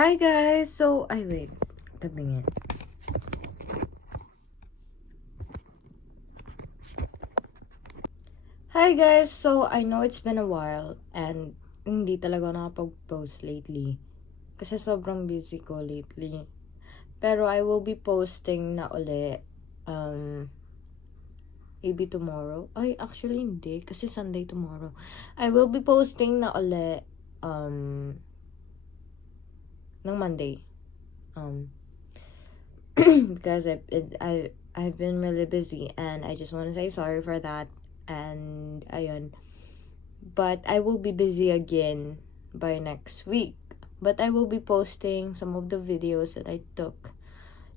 Hi guys! Ay wait. Tabingin. Hi guys! I know it's been a while and hindi talaga ako nakapag-post lately. Kasi sobrang busy ko lately. Pero I will be posting na uli. Maybe tomorrow. Ay, actually hindi. Kasi Sunday tomorrow. I will be posting na uli ng Monday. Because I've been really busy and I just want to say sorry for that. And ayun. But I will be busy again by next week. But I will be posting some of the videos that I took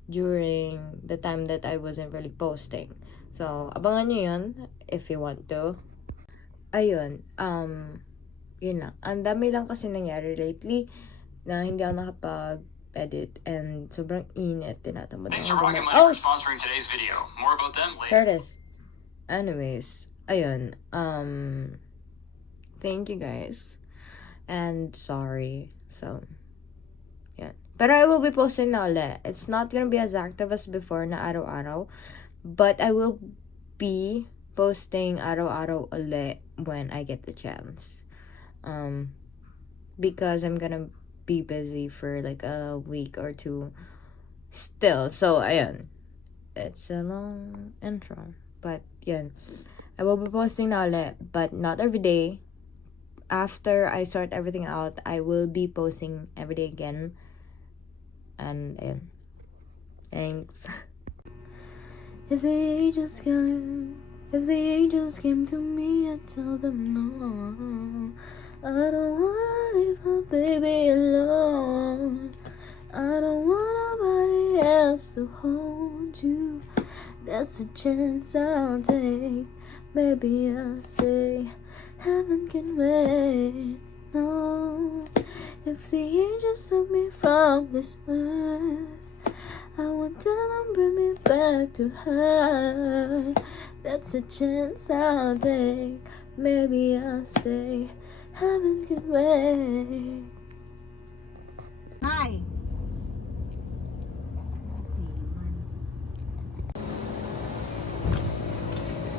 during the time that I wasn't really posting. So, abangan nyo yun if you want to. Ayun. Yun lang. Ang dami lang kasi nangyari lately na hindi ako nakapag-edit and sobrang init. Tinatamad Thanks to ako Rocket Money for sponsoring today's video. More about them later. There it is. Anyways, ayun. Thank you guys. And sorry. So, yeah. Pero I will be posting na ulit. It's not gonna be as active as before na araw-araw. But I will be posting araw-araw ulit when I get the chance. Because I'm gonna be busy for like a week or two still. So, ayun. It's a long intro. But, yun. I will be posting na ulit, but not every day. After I sort everything out, I will be posting every day again. And, ayun. Thanks. If the angels came to me, I'd tell them no. I don't wanna leave my baby alone. I don't want nobody else to hold you. That's a chance I'll take. Maybe I'll stay. Heaven can wait. No, if the angels took me from this earth, I want them bring me back to her. That's a chance I'll take. Maybe I'll stay. Heaven can wait. Hi.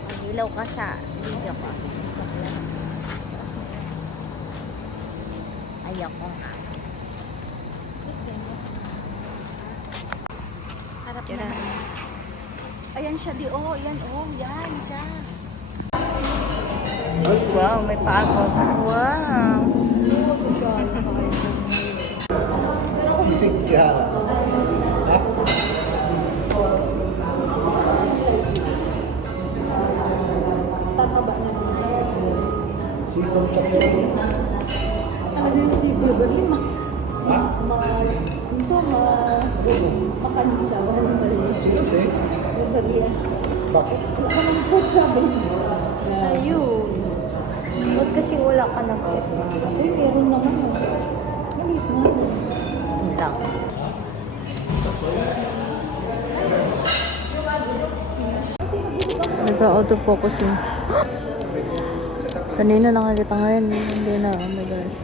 Mag-ilaw ka sa video ko. Ayaw ko nga. Harap na. Ayan siya di oh. Yan oh. Yan siya. Wow, may pagod. Wow. Sisig siya. Ha? Seafood chocolate. Ano yung seafood? Lima. Ha? Makanin siya. Walang bali. Sisig? Walang bali. Bakit? Walang food sabi. Ayun. Huwag kasi wala ka na pet. Ay, meron naman. Malit na. Lang. Nag-autofocus yun. Kanina nakakita ngayon. Hindi na. Oh my gosh.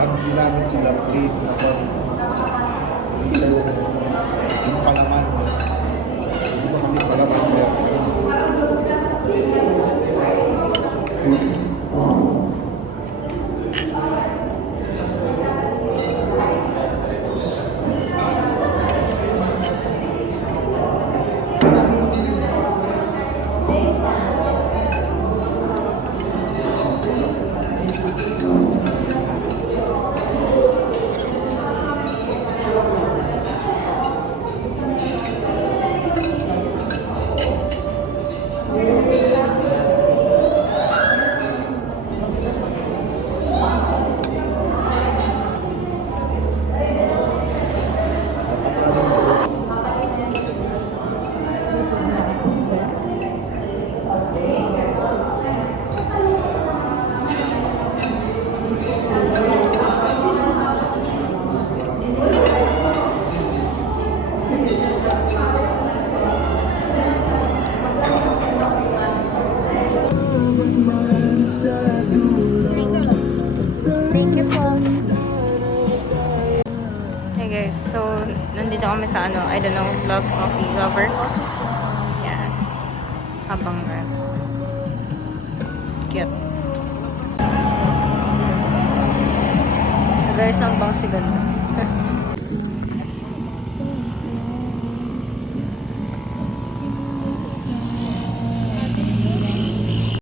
Ang ginamit sila plate na to. Yung palaman. Thank you po. Hey guys, so nandito kami sa I don't know, Love Coffee Lover. Yan. Habang cute. So guys, ang bang si ganda.